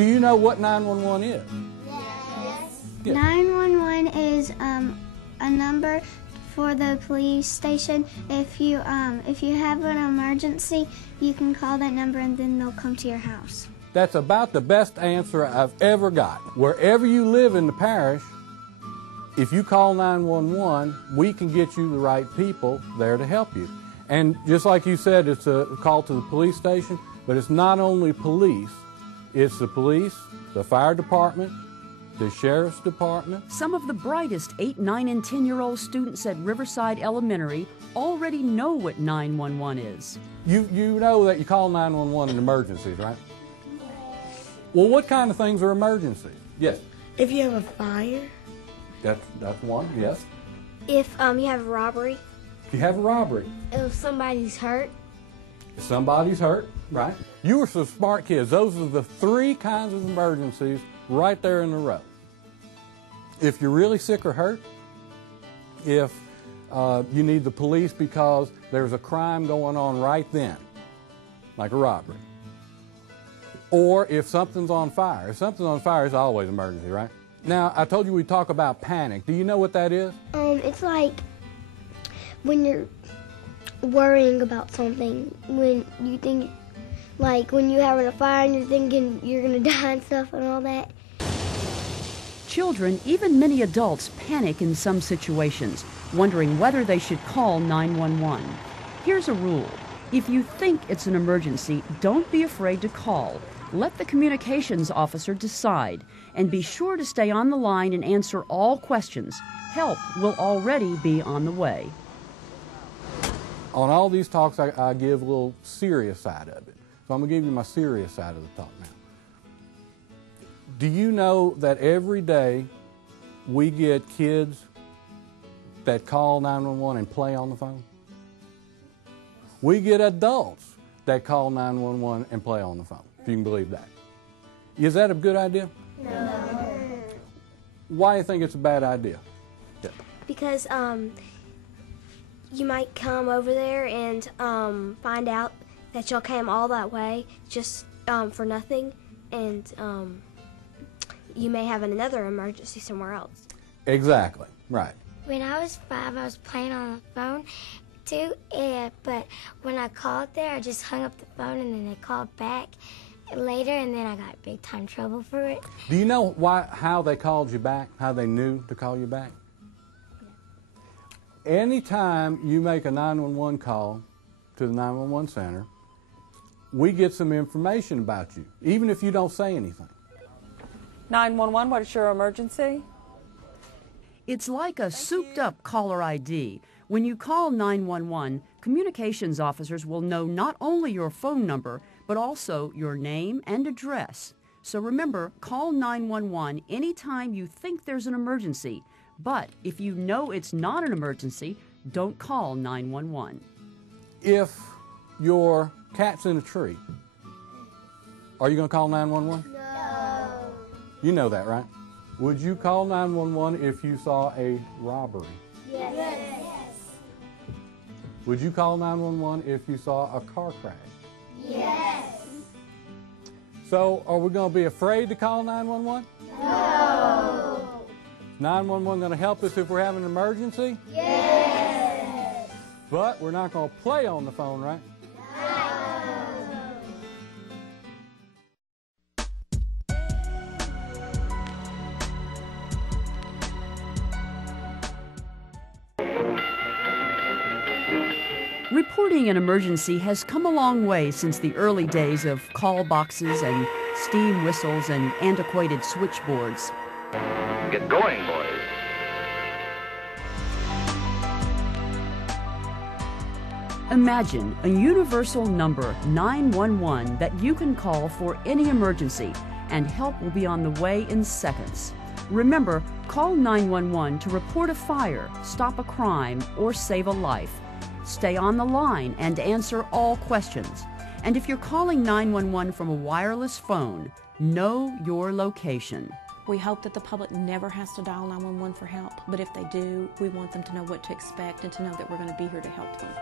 do you know what 911 is? Yes. Yes. 911 is a number for the police station. If you have an emergency, you can call that number and then they'll come to your house. That's about the best answer I've ever gotten. Wherever you live in the parish, if you call 911, we can get you the right people there to help you. And just like you said, it's a call to the police station, but it's not only police, it's the police, the fire department, the sheriff's department. Some of the brightest 8, 9, and 10-year-old students at Riverside Elementary already know what 911 is. You know that you call 911 in emergencies, right? Well, what kind of things are emergencies? Yes. If you have a fire. That's one, yes. If you have a robbery. If you have a robbery. If somebody's hurt. If somebody's hurt, right? You were some smart kids. Those are the 3 kinds of emergencies right there in a row. If you're really sick or hurt, if you need the police because there's a crime going on right then, like a robbery, or if something's on fire. If something's on fire, it's always an emergency, right? Now, I told you we'd talk about panic. Do you know what that is? It's like when you're worrying about something, when you think, like when you're having a fire and you're thinking you're gonna die and stuff and all that. Children, even many adults, panic in some situations, wondering whether they should call 911. Here's a rule. If you think it's an emergency, don't be afraid to call. Let the communications officer decide, and be sure to stay on the line and answer all questions. Help will already be on the way. On all these talks, I give a little serious side of it. So I'm going to give you my serious side of the talk now. Do you know that every day we get kids that call 911 and play on the phone? We get adults that call 911 and play on the phone, if you can believe that. Is that a good idea? No. Why do you think it's a bad idea? Yeah. Because you might come over there and find out that y'all came all that way just for nothing, and you may have another emergency somewhere else. Exactly, right. When I was 5, I was playing on the phone too, but when I called there, I just hung up the phone and then they called back later, and then I got big time trouble for it. Do you know how they called you back, how they knew to call you back? Yeah. Anytime you make a 911 call to the 911 center, we get some information about you, even if you don't say anything. 911, what is your emergency? It's like a souped-up caller ID. When you call 911, communications officers will know not only your phone number, but also your name and address. So remember, call 911 anytime you think there's an emergency. But if you know it's not an emergency, don't call 911. If your cat's in a tree, are you going to call 911? No. You know that, right? Would you call 911 if you saw a robbery? Yes. Yes. Would you call 911 if you saw a car crash? Yes. So, are we going to be afraid to call 911? No. Is 911 going to help us if we're having an emergency? Yes. But we're not going to play on the phone, right? Reporting an emergency has come a long way since the early days of call boxes and steam whistles and antiquated switchboards. Get going, boys. Imagine a universal number, 911, that you can call for any emergency, and help will be on the way in seconds. Remember, call 911 to report a fire, stop a crime, or save a life. Stay on the line and answer all questions. And if you're calling 911 from a wireless phone, know your location. We hope that the public never has to dial 911 for help, but if they do, we want them to know what to expect and to know that we're going to be here to help them.